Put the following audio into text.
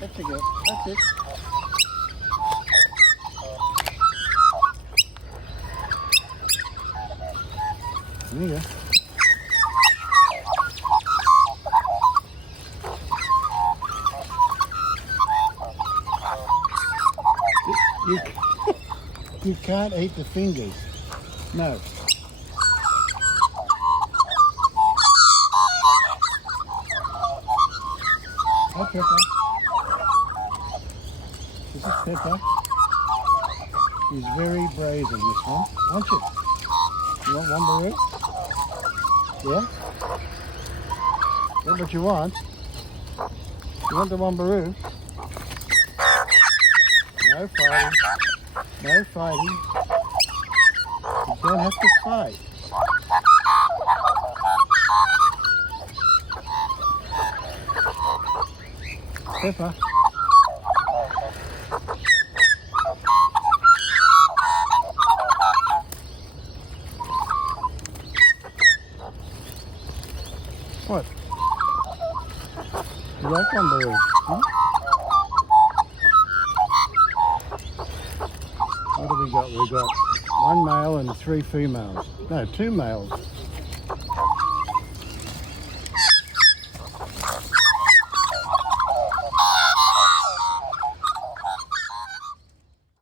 That's a good. That's it. There you go. You, you can't eat the fingers. No. Hi, Pepper. This is Pepper. She's very brazen, this one, aren't you? You want wombaroo? Yeah? That's what you want? You want the wombaroo? No fighting. No fighting. You don't have to fight. Pepper. What? You like wombaroo? Hmm? What have we got? We got one male and 3 females. No, 2 males.